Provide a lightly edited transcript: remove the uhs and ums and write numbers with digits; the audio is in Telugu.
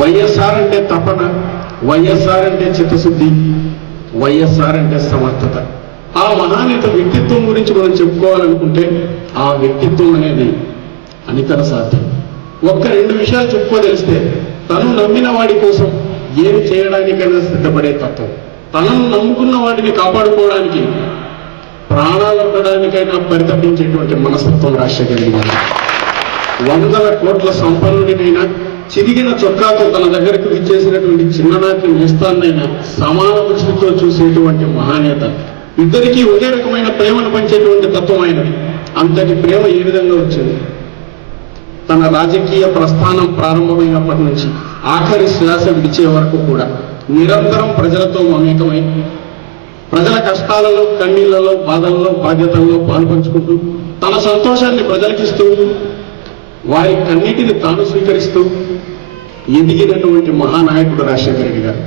వైఎస్ఆర్ అంటే తపన, వైఎస్ఆర్ అంటే చిత్తశుద్ధి, వైఎస్ఆర్ అంటే సమర్థత. ఆ మహానేత వ్యక్తిత్వం గురించి మనం చెప్పుకోవాలనుకుంటే ఆ వ్యక్తిత్వం అనేది అనితర సాధ్యం. ఒక్క రెండు విషయాలు చెప్పుకోదలిస్తే, తను నమ్మిన వాడి కోసం ఏమి చేయడానికైనా సిద్ధపడే తత్వం, తనను నమ్ముకున్న వాటిని కాపాడుకోవడానికి ప్రాణాలు ఉండడానికైనా పరితపించేటువంటి మనస్తత్వం రాజశేఖర్ గారు. 100 కోట్ల సంపన్నుడినైనా చిరిగిన చొక్కాతో తన దగ్గరకు విచ్చేసినటువంటి చిన్ననాటి నేస్తాన్నైనా సమాన దృష్టితో చూసేటువంటి మహానేత. ఇద్దరికీ ఒకే రకమైన ప్రేమను పంచేటువంటి తత్వం ఆయనది. అంతటి ప్రేమ ఏ విధంగా వచ్చింది? తన రాజకీయ ప్రస్థానం ప్రారంభమైనప్పటి నుంచి ఆఖరి శ్వాస విడిచే వరకు కూడా నిరంతరం ప్రజలతో మమేకమై ప్రజల కష్టాలలో, కన్నీళ్లలో, బాధల్లో, బాధ్యతల్లో పాల్పంచుకుంటూ తన సంతోషాన్ని ప్రజలకిస్తూ వారి కన్నిటిని తాను స్వీకరిస్తూ ఎదిగినటువంటి మహానాయకుడు రాజశేఖర రెడ్డి గారు.